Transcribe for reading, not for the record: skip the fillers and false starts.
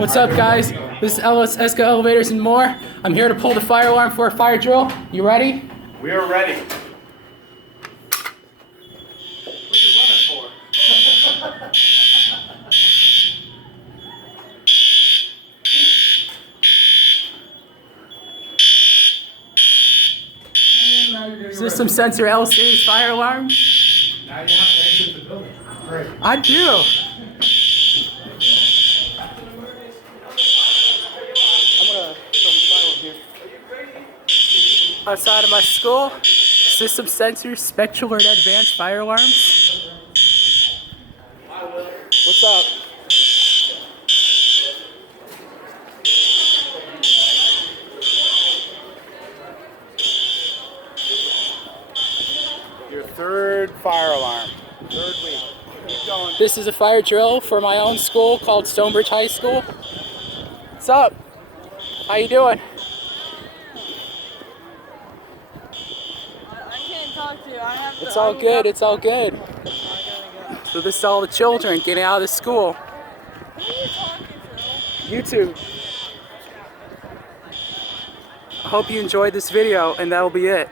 What's up, guys? This is LS Esco Elevators and More. I'm here to pull the fire alarm for a fire drill. You ready? We are ready. What are you running for? System sensor L series fire alarm. Now you have to exit the building. Great. I do. Outside of my school, system sensors, spectral and advanced fire alarms. What's up? Your third fire alarm. Third week. Keep going. This is a fire drill for my own school called Stonebridge High School. What's up? How you doing? It's all good, it's all good. So this is all the children getting out of the school. Who are you talking to? YouTube. I hope you enjoyed this video, and that'll be it.